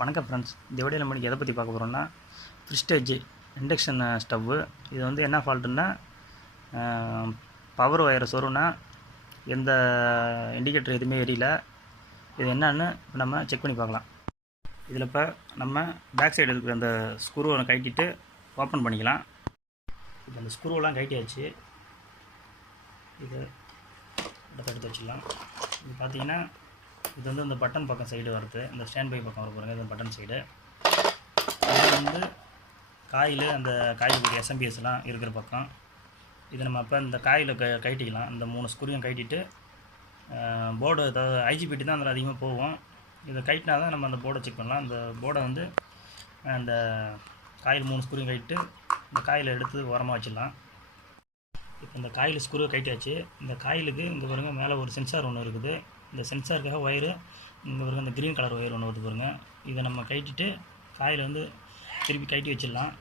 வணக்கம் ஃப்ரெண்ட்ஸ் இந்த வீடியோ நம்ம எதை பற்றி பார்க்க போகிறோம்னா ஃப்ரிஸ்டேஜ் இண்டக்ஷன் ஸ்டவ்வு இது வந்து என்ன ஃபால்ட்டுன்னா பவர் ஒயரை சொருனா எந்த இண்டிகேட்டர் எதுவுமே எரியல. இது என்னன்னு இப்போ நம்ம செக் பண்ணி பார்க்கலாம். இதில் இப்போ நம்ம பேக் சைடு இருக்கிற அந்த ஸ்க்ரூவை கட்டிட்டு ஓப்பன் பண்ணிக்கலாம். இப்போ அந்த ஸ்க்ரூவெல்லாம் கட்டியாச்சு இது எடுத்து எடுத்து வச்சுக்கலாம் இது பார்த்தீங்கன்னா இது வந்து இந்த பட்டன் பக்கம் சைடு வருது. இந்த ஸ்டாண்ட் பை பக்கம் வர பாருங்க. இந்த பட்டன் சைடு இது வந்து காயில் அந்த காய்கறி எஸ்எம்பிஎஸ்லாம் இருக்கிற பக்கம். இது நம்ம அப்போ இந்த காயில் க கட்டிக்கலாம். இந்த மூணு ஸ்க்ரூவையும் கட்டிட்டு போர்டு அதாவது ஐஜிபிடி தான் அதில் அதிகமாக போகும். இதை கழட்டினா தான் நம்ம அந்த போர்டை செக் பண்ணலாம். அந்த போர்டை வந்து அந்த காயில் மூணு ஸ்க்ரூவையும் கழட்டிட்டு இந்த காயில் எடுத்து உரமாக வச்சிடலாம். இப்போ இந்த காயில் ஸ்க்ரூவை கட்டியாச்சு இந்த காயிலுக்கு இங்கே பாருங்க மேலே ஒரு சென்சார் ஒன்று இருக்குது. இந்த சென்சாருக்காக ஒயரு இங்கே பாருங்க இந்த க்ரீன் கலர் ஒயர் ஒன்று வருது பாருங்க. இதை நம்ம கட்டிட்டு காயில் வந்து திருப்பி கழட்டி வச்சிடலாம்.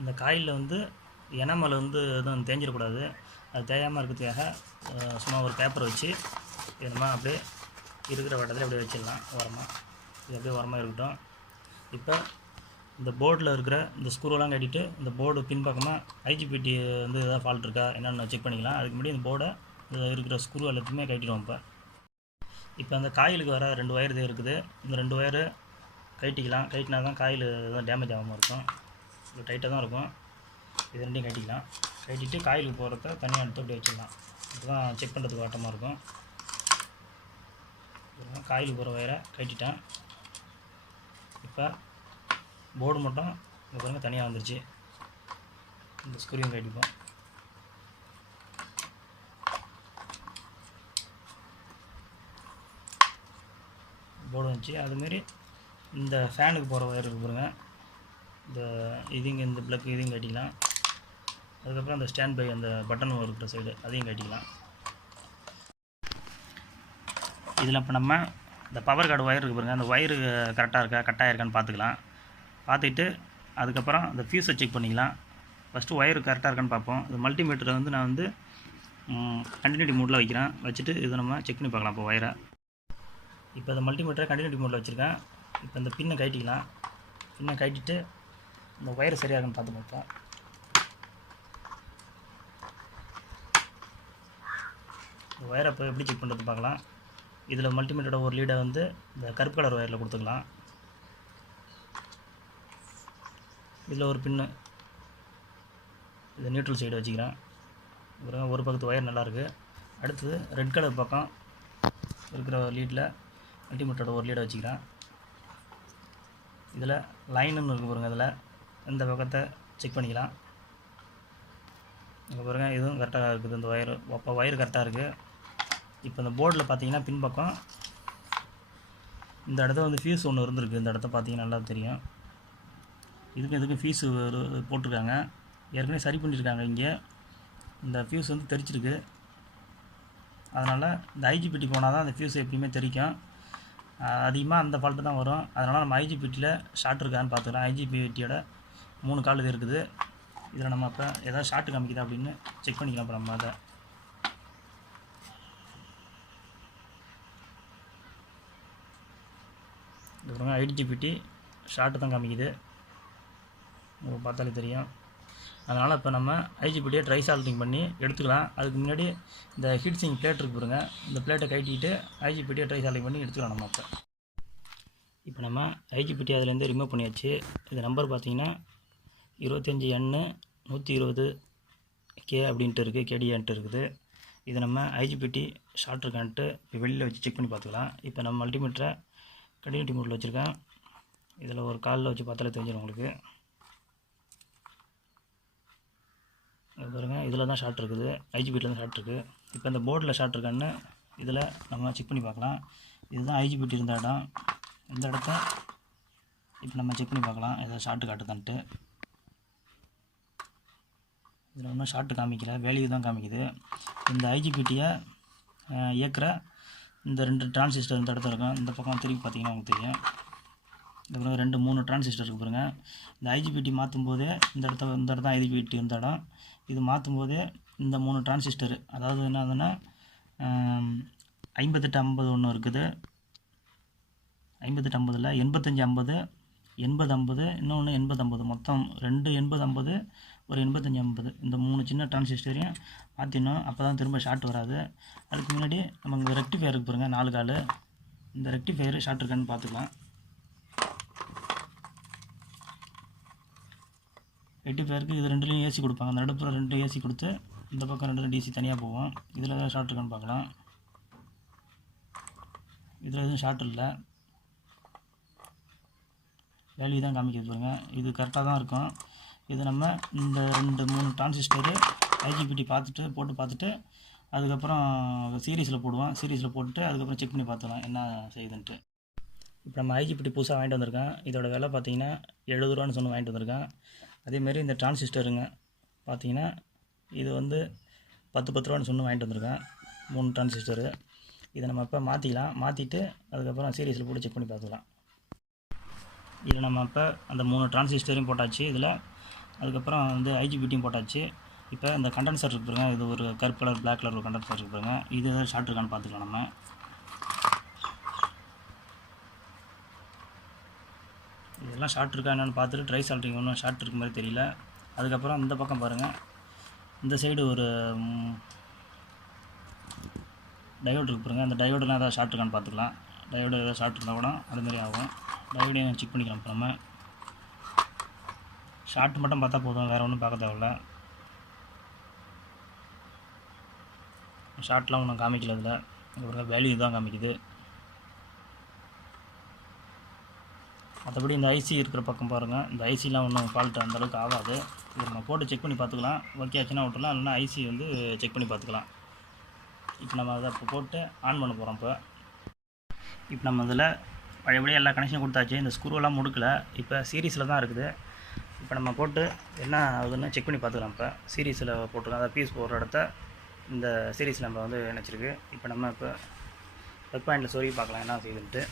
இந்த காயிலில் வந்து எனமல் வந்து எதுவும் தேஞ்சிடக்கூடாது. அது தேயாமல் இருக்கிறதுக்காக சும்மா ஒரு பேப்பர் வச்சு இது நம்ம அப்படியே இருக்கிற வட்டத்தில் அப்படியே வச்சிடலாம் ஓரமாக இது அப்படியே ஓரமாக இருக்கட்டும். இப்போ இந்த போர்டில் இருக்கிற இந்த ஸ்க்ரூலாம் கட்டிட்டு இந்த போர்டு பின்பக்கமாக ஐஜிபிடி வந்து எதாவது ஃபால்ட் இருக்கா என்னென்னு செக் பண்ணிக்கலாம். அதுக்கு முன்னாடி இந்த போர்டை இருக்கிற ஸ்க்ரூ எல்லாத்தையுமே கட்டிடுவோம் இப்போ. இப்போ அந்த காயிலுக்கு வர ரெண்டு ஒயர் இது இருக்குது. இந்த ரெண்டு ஒயரு கட்டிக்கலாம் கட்டினா தான் காயில் எதுவும் டேமேஜ் ஆகாமல் இருக்கும். இது டைட்டாக தான் இருக்கும். இது ரெண்டையும் கட்டிக்கலாம் கட்டிட்டு காயிலுக்கு போகிறத தனியாக எடுத்து அப்படியே வச்சிடலாம். இதுதான் செக் பண்ணுறதுக்கு வாட்டமாக இருக்கும். இதுதான் காயிலுக்கு போகிற ஒயரை கட்டிட்டேன் இப்போ போர்டு மட்டும் இங்கே பாருங்கள் தனியாக வந்துருச்சு. இந்த ஸ்க்ரூவையும் கட்டிப்போம் போர்டு வந்துச்சு அதுமாரி இந்த ஃபேனுக்கு போகிற ஒயர் இருக்கு பாருங்கள் இந்த இதுங்க இந்த ப்ளக் இதையும் கட்டிக்கலாம். அதுக்கப்புறம் அந்த ஸ்டாண்ட் பை அந்த பட்டன் இருக்கிற சைடு அதையும் கட்டிக்கலாம். இதில் இப்போ நம்ம இந்த பவர் கார்டு ஒயர் இருக்கு பாருங்கள் அந்த ஒயரு கரெக்டாக இருக்கா கட்டாக இருக்கான்னு பார்த்துக்கலாம் பார்த்துக்கிட்டு அதுக்கப்புறம் அந்த ஃபியூஸை செக் பண்ணிக்கலாம். ஃபஸ்ட்டு ஒயர் கரெக்டாக இருக்கான்னு பார்ப்போம் இந்த மல்டிமீட்டரை வந்து நான் வந்து கண்டினியூட்டி மூடில் வைக்கிறேன். வச்சுட்டு இதை நம்ம செக் பண்ணி பார்க்கலாம். இப்போ ஒயரை இப்போ இந்த மல்டிமீட்டரை கண்டினியூட்டி மோடில் வச்சுருக்கேன். இப்போ இந்த பின்னை கட்டிக்கலாம் பின்னை கட்டிட்டு இந்த ஒயர் சரியாக இருக்கான்னு பார்த்து பார்ப்போம். இந்த ஒயரை இப்போ எப்படி செக் பண்ணுறது பார்க்கலாம். இதில் மல்டிமீட்டரோட ஒரு லீடை வந்து இந்த கருப்பு கலர் ஒயரில் கொடுத்துக்கலாம். இதில் ஒரு பின்னு. இது நியூட்ரல் சைடு வச்சுக்கிறேன். ஒரு பக்கத்து ஒயர் நல்லாயிருக்கு. அடுத்தது ரெட் கலர் பக்கம் இருக்கிற லீடில் அல்டிமேட்டோட ஒரு லீடை வச்சுக்கிறேன். இதில் லைனுன்னு இருக்கு பாருங்கள் அதில் இந்த பக்கத்தை செக் பண்ணிக்கலாம். இங்கே பாருங்கள் இதுவும் கரெக்டாக இருக்குது இந்த ஒயர் அப்போ ஒயர் கரெக்டாக இருக்குது இப்போ இந்த போர்டில் பார்த்தீங்கன்னா பின்பக்கம் இந்த இடத்துல வந்து ஃபியூஸ் ஒன்று இருந்திருக்கு. இந்த இடத்த பார்த்தீங்கன்னா நல்லா தெரியும். இதுக்கும் இதுக்கும் ஃபீஸ் போட்டிருக்காங்க? ஏற்கனவே சரி பண்ணியிருக்காங்க இங்கே. இந்த ஃபியூஸ் வந்து தெரிச்சிருக்கு. அதனால் இந்த ஐஜிபிடி போனால் தான் அந்த ஃபியூஸ் எப்பயுமே தெரிக்கும். அதிகமாக அந்த ஃபால்ட்டு தான் வரும். அதனால் நம்ம ஐஜிபிடியில் ஷார்ட் இருக்கான்னு பார்த்துக்கலாம். ஐஜிபிடியோட மூணு கால் இது இருக்குது. இதில் நம்ம இப்போ எதாவது ஷார்ட் காமிக்குதா அப்படின்னு செக் பண்ணிக்கலாம் இப்போ நம்ம அதை. இதுக்கப்புறமா ஐடிஜிபிடி ஷார்ட்டு தான் காமிக்குது. உங்களுக்கு பார்த்தாலே தெரியும். அதனால் இப்போ நம்ம ஐஜிபிடியை ட்ரை சால்ட்டிங் பண்ணி எடுத்துக்கலாம். அதுக்கு முன்னாடி இந்த ஹீட் சிங் பிளேட் இருக்கு பாருங்க. இந்த பிளேட்டை கட்டிட்டு ஐஜிபிடியை ட்ரை சால்ட்டிங் பண்ணி எடுத்துக்கலாம் நம்ம இப்போ. இப்போ நம்ம ஐஜிபிடி அதுலேருந்து ரிமூவ் பண்ணியாச்சு. இது நம்பர் பார்த்தீங்கன்னா இருபத்தஞ்சி எண்ணு நூற்றி இருபது கே அப்படின்ட்டு இருக்குது கேடிஏன்ட்டு இருக்குது. இது நம்ம ஐஜிபிடி ஷார்ட் இருக்கான்ட்டு இப்போ வெளியில் வச்சு செக் பண்ணி பார்த்துக்கலாம். இப்போ நம்ம மல்டிமீட்டரை கண்டினியூட்டி மோட்டில் வச்சுருக்கேன். இதில் ஒரு காலில் வச்சு பார்த்தாலே தெரிஞ்சிடும் உங்களுக்கு. பாருங்கள் இதில் தான் ஷார்ட் இருக்குது. ஐஜிபிட்டில் தான் ஷார்ட் இருக்குது இப்போ இந்த போர்டில் ஷார்ட் இருக்கான்னு இதில் நம்ம செக் பண்ணி பார்க்கலாம். இதுதான் ஐஜிபிடி இருந்த இடம். இந்த இடத்த இப்போ நம்ம செக் பண்ணி பார்க்கலாம். ஏதாவது ஷார்ட்டு காட்டுதான்ட்டு. இதில் ஒன்றும் ஷார்ட்டு காமிக்கல. வேல்யூ தான் காமிக்குது. இந்த ஐஜிபிட்டியை இயக்கிற இந்த ரெண்டு டிரான்சிஸ்டர் இந்த இடத்துல இருக்கும். இந்த பக்கம் திருப்பி பார்த்தீங்கன்னா உங்களுக்கு தெரியும். இந்த பிறகு ரெண்டு மூணு டிரான்சிஸ்டர் இருக்கு பாருங்கள் இந்த ஐஜிபிடி மாற்றும் போதே இந்த இடத்த இந்த இடத்த ஐஜிபிடி இருந்த இடம். இது மாற்றும் போது இந்த மூணு டிரான்சிஸ்டர் அதாவது என்னதுன்னா ஐம்பத்தெட்டு ஐம்பது ஒன்று இருக்குது. ஐம்பத்தெட்டு ஐம்பதில் எண்பத்தஞ்சு ஐம்பது எண்பது ஐம்பது இன்னொன்று எண்பது ஐம்பது. மொத்தம் ரெண்டு எண்பது ஐம்பது ஒரு எண்பத்தஞ்சு ஐம்பது. இந்த மூணு சின்ன டிரான்சிஸ்டரையும் மாற்றிடணும் அப்போ தான் திரும்ப ஷார்ட் வராது. அதுக்கு முன்னாடி நம்ம இங்கே ரெக்டிஃபையருக்கு பாருங்கள் நாலு கால். இந்த ரெக்டிஃபையர் ஷார்ட் இருக்கான்னு பார்த்துக்கலாம். ரெக்டிஃபயருக்கு இது ரெண்டுலேயும் ஏசி கொடுப்பாங்க. அந்த நடுப்புற ரெண்டு ஏசி கொடுத்து இந்த பக்கம் ரெண்டு டிசி தனியாக போவோம். இதில் எதாவது ஷார்ட் இருக்கான்னு பார்க்கலாம். இதில் எதுவும் ஷார்ட் இல்லை. வேல்யூ தான் காமிக்கிறது பாருங்க. இது கரெக்டாக தான் இருக்கும். இது நம்ம இந்த ரெண்டு மூணு டிரான்சிஸ்டரு ஐஜிபிடி பார்த்துட்டு போட்டு பார்த்துட்டு அதுக்கப்புறம் சீரீஸில் போடுவோம். சீரீஸில் போட்டுட்டு அதுக்கப்புறம் செக் பண்ணி பார்த்துக்கலாம் என்ன செய்யுதுன்ட்டு. இப்போ நம்ம ஐஜிபிடி புதுசாக வாங்கிட்டு வந்திருக்கேன். இதோட விலை பார்த்தீங்கன்னா எழுபது ரூபான்னு சொன்ன வாங்கிட்டு வந்திருக்கேன். அதேமாரி இந்த டிரான்சிஸ்டருங்க பார்த்தீங்கன்னா இது வந்து பத்து பத்து ரூபான்னு சொன்னு வாங்கிட்டு வந்திருக்கேன். மூணு டிரான்சிஸ்டரு. இதை நம்ம இப்போ மாற்றிக்கலாம் மாற்றிட்டு அதுக்கப்புறம் சீரியஸில் போட்டு செக் பண்ணி பார்த்துக்கலாம். இதில் நம்ம இப்போ அந்த மூணு டிரான்சிஸ்டரையும் போட்டாச்சு. இதில் அதுக்கப்புறம் வந்து ஐஜிபிடியும் போட்டாச்சு. இப்போ இந்த கண்டென்சர் இருக்குதுங்க இது ஒரு கருப்பு கலர் பிளாக் கலர் ஒரு கண்டென்சர் இருக்குதுங்க இது ஏதாவது ஷார்ட் இருக்கான்னு பார்த்துக்கலாம் நம்ம. இதெல்லாம் ஷார்ட் இருக்கா என்னென்னு பார்த்துட்டு ட்ரை சால்ட்ரிங் ஒன்றும் ஷார்ட் இருக்க மாதிரி தெரியல. அதுக்கப்புறம் இந்த பக்கம் பாருங்கள் இந்த சைடு ஒரு டயோடு இருக்கு பாருங்கள் அந்த டயோடெலாம் ஏதாவது ஷார்ட் இருக்கான்னு பார்த்துக்கலாம். டயோடு ஏதாவது ஷார்ட் இருந்தால் கூட அதுமாரி ஆகும். டயோடையும் செக் பண்ணிக்கலாம் இப்போ நம்ம ஷார்ட் மட்டும் பார்த்தா போதும். வேறு ஒன்றும் பார்க்க தேவையில்ல. ஷார்ட்லாம் ஒன்றும் காமிக்கல இதில். அப்புறம் வேல்யூ தான் காமிக்குது. மற்றபடி இந்த ஐசி இருக்கிற பக்கம் பாருங்கள் இந்த ஐசிலாம் ஒன்றும் ஃபால்ட் அந்தளவுக்கு ஆகாது. இது நம்ம போட்டு செக் பண்ணி பார்த்துக்கலாம். ஓகே ஆச்சுன்னா விட்டுலாம் இல்லைனா ஐசி வந்து செக் பண்ணி பார்த்துக்கலாம். இப்போ நம்ம அதை இப்போ போட்டு ஆன் பண்ண போகிறோம் இப்போ. இப்போ நம்ம இதில் பழையபடியே எல்லா கனெக்ஷனும் கொடுத்தாச்சு. இந்த ஸ்க்ரூவெல்லாம் முடுக்கல. இப்போ சீரீஸில் தான் இருக்குது. இப்போ நம்ம போட்டு என்ன ஆகுதுன்னு செக் பண்ணி பார்த்துக்கலாம் இப்போ. சீரீஸில் போட்டுக்கலாம். அதாவது பீஸ் போடுற இடத்த இந்த சீரீஸ் நம்ம வந்து நினச்சிருக்கு இப்போ நம்ம இப்போ வெப் பாயிண்டில் சொருகி பார்க்கலாம். என்ன செய்யுதுன்ட்டு.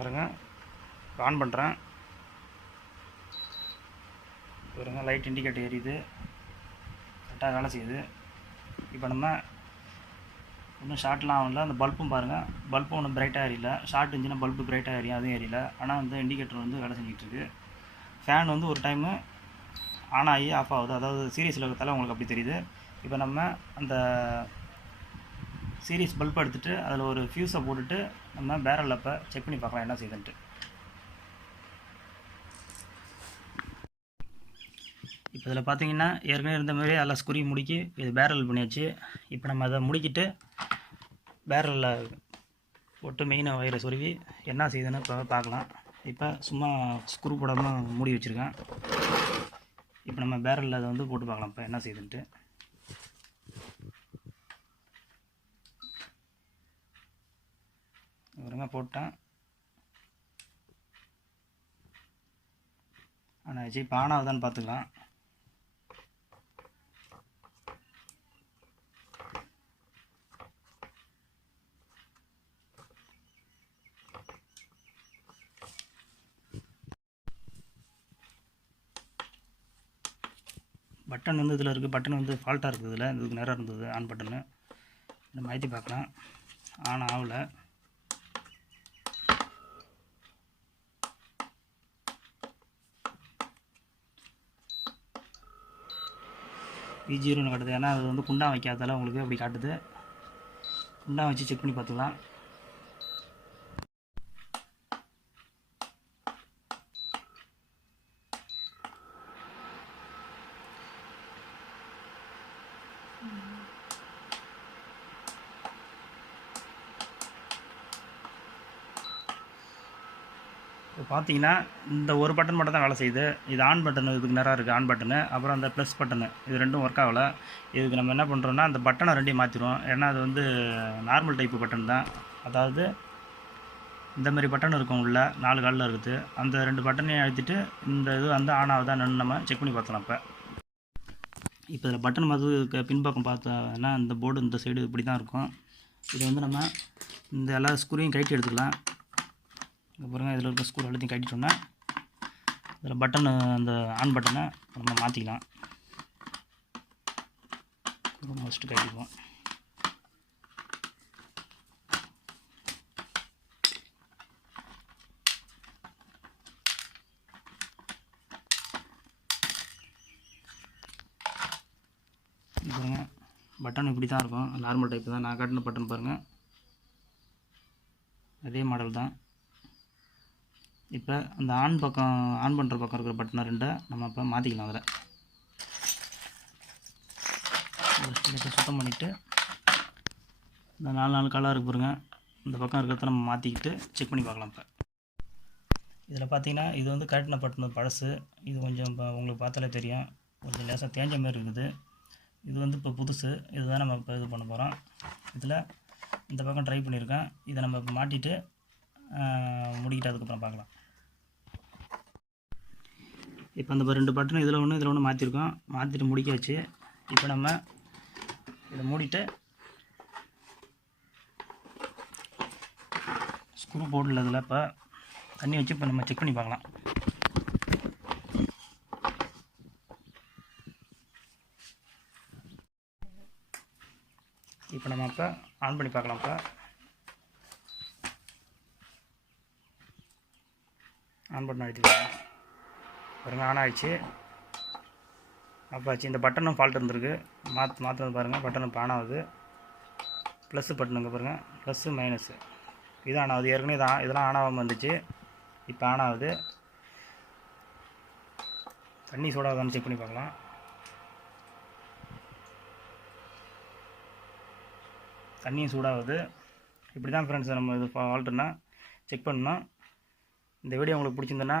பாருங்கள் ஆன் பண்ணுறேன் பாருங்க லைட் இண்டிகேட்டர் எரியுது கரெக்டாக வேலை செய்யுது. இப்போ நம்ம ஒன்றும் ஷார்ட்லாம் ஆகல. அந்த பல்பும் பாருங்கள் பல்பும் ஒன்றும் பிரைட்டாக எரியல ஷார்ட் இருந்துச்சுன்னா பல்பு பிரைட்டாக எரியும் அதுவும் எரியல ஆனால் வந்து இண்டிகேட்டர் வந்து வேலை செஞ்சிட்ருக்கு ஃபேன் வந்து ஒரு டைமு ஆன் ஆகி ஆஃப் ஆகுது. அதாவது சீரியஸில் இருக்கிறதால உங்களுக்கு அப்படி தெரியுது. இப்போ நம்ம அந்த சீரியஸ் பல்ப் எடுத்துகிட்டு அதில் ஒரு ஃபியூஸை போட்டுட்டு நம்ம பேரல் அப்போ செக் பண்ணி பார்க்கலாம் என்ன செய்யுதுன்ட்டு. இப்போ இதில் பார்த்தீங்கன்னா ஏற்கனவே இருந்த மாதிரியே எல்லாம் ஸ்குரி முடிக்கி இது பேரல் பண்ணியாச்சு. இப்போ நம்ம அதை முடிக்கிட்டு பேரலில் போட்டு மெயினை வயிறை சொருவி என்ன செய்யுதுன்னு இப்போ பார்க்கலாம். இப்போ சும்மா ஸ்க்ரூ போடாமல் மூடி வச்சுருக்கேன். இப்போ நம்ம பேரலில் அதை வந்து போட்டு பார்க்கலாம் இப்போ என்ன செய்யுதுன்ட்டு. பாருங்க போட்டேன். ஆனால் வச்சு இப்போ ஆன் ஆகுதான்னு பார்த்துக்கலாம். பட்டன் வந்து இதில் இருக்குது பட்டன் வந்து ஃபால்ட்டாக இருக்குது இதில். இதுக்கு நேராக இருந்தது. On button. இந்த மாற்றி பார்க்கலாம். ஆன் ஆகலை. வி ஜீரோன்னு காட்டுது. ஏன்னா அது வந்து குண்டா வைக்காதால உங்களுக்கு அப்படி காட்டுது. குண்டா வச்சு செக் பண்ணி பார்த்துக்கலாம். இப்போ பார்த்தீங்கன்னா இந்த ஒரு பட்டன் மட்டும் தான் வேலை செய்யுது. இது ஆன் பட்டன் இதுக்கு நேராக இருக்குது ஆன் பட்டனு அப்புறம் அந்த ப்ளஸ் பட்டனு இது ரெண்டும் ஒர்க் ஆகலை. இதுக்கு நம்ம என்ன பண்ணுறோம்னா அந்த பட்டனை ரெண்டையும் மாற்றிடுவோம் ஏன்னா அது வந்து நார்மல் டைப்பு பட்டன் தான். அதாவது இந்த மாதிரி பட்டன் இருக்கும் உள்ள நாலு காலில் இருக்குது. அந்த ரெண்டு பட்டனையும் அழுத்திட்டு இந்த இது வந்து ஆன் ஆகுதா நம்ம செக் பண்ணி பார்த்தலாம் இப்போ. இப்போ இதில் பட்டன் மது பின்பக்கம் பார்த்தோன்னா இந்த போர்டு இந்த சைடு இப்படி தான் இருக்கும். இதை வந்து நம்ம இந்த எல்லா ஸ்க்ரூவையும் கழட்டி எடுத்துக்கலாம். இங்கே பாருங்கள் இதில் இருக்க ஸ்க்ரூ எல்லாத்தையும் கட்டிட்டோம்னா இதில் பட்டன் அந்த ஆன் பட்டனை நம்ம மாற்றிக்கலாம் ஃபஸ்ட்டு கட்டிக்குவோம் பட்டன் இப்படி தான் இருக்கும். நார்மல் டைப் தான். நான் காட்டின பட்டன் பாருங்கள் அதே மாடல் தான். இப்போ அந்த ஆன் பக்கம் ஆன் பண்ணுற பக்கம் இருக்கிற பட்டனை ரெண்டை நம்ம இப்போ மாற்றிக்கலாம் அதில். இப்போ சுத்தம் பண்ணிவிட்டு இந்த நாலு நாலு காலாக இருக்கு பாருங்க. இந்த பக்கம் இருக்கிறத நம்ம மாற்றிக்கிட்டு செக் பண்ணி பார்க்கலாம் இப்போ. இதில் பார்த்தீங்கன்னா இது வந்து கட்டின பட்டன் பழசு. இது கொஞ்சம் இப்போ உங்களுக்கு பார்த்தாலே தெரியும். கொஞ்சம் லேசாக தேஞ்ச மாதிரி இருக்குது. இது வந்து இப்போ புதுசு. இதுதான் நம்ம இப்போ இது பண்ண போகிறோம் இதில் இந்த பக்கம் ட்ரை பண்ணியிருக்கேன். இதை நம்ம இப்போ மாட்டிட்டு முடிக்கிட்டு அதுக்கப்புறம் பார்க்கலாம். இப்போ அந்த ரெண்டு பட்டன் இதில் ஒன்று இதில் ஒன்று மாற்றிருக்கோம் மாற்றிட்டு முடிக்க வச்சு இப்போ நம்ம இதை மூடிட்டு ஸ்க்ரூ போர்டில் இதில் இப்போ தண்ணி வச்சு இப்போ நம்ம செக் பண்ணி பார்க்கலாம். இப்போ நம்ம இப்போ ஆன் பண்ணி பார்க்கலாம் இப்போ. ஆன் பண்ணி அழுத்திக்கலாம் பாருங்கள் ஆன் ஆகிடுச்சு அப்போ ஆச்சு இந்த பட்டனும் ஃபால்ட் இருந்திருக்கு. மாற்று மாற்றுறது பாருங்கள் பட்டன் இப்போ ஆன் ஆகுது. ப்ளஸ்ஸு பட்டனுங்க பாருங்கள் ப்ளஸ்ஸு மைனஸு இது ஆன் ஆகுது ஏற்கனவே தான் இதெல்லாம் ஆன் ஆகாமல் இருந்துச்சு. இப்போ ஆன் ஆகுது. தண்ணி சூடாகுதான்னு செக் பண்ணி பார்க்கலாம். தண்ணியும் சூடாகுது. இப்படி தான் ஃப்ரெண்ட்ஸ் நம்ம இது ஃபால்ட்டுன்னா செக் பண்ணணும். இந்த வீடியோ உங்களுக்கு பிடிச்சிருந்தேன்னா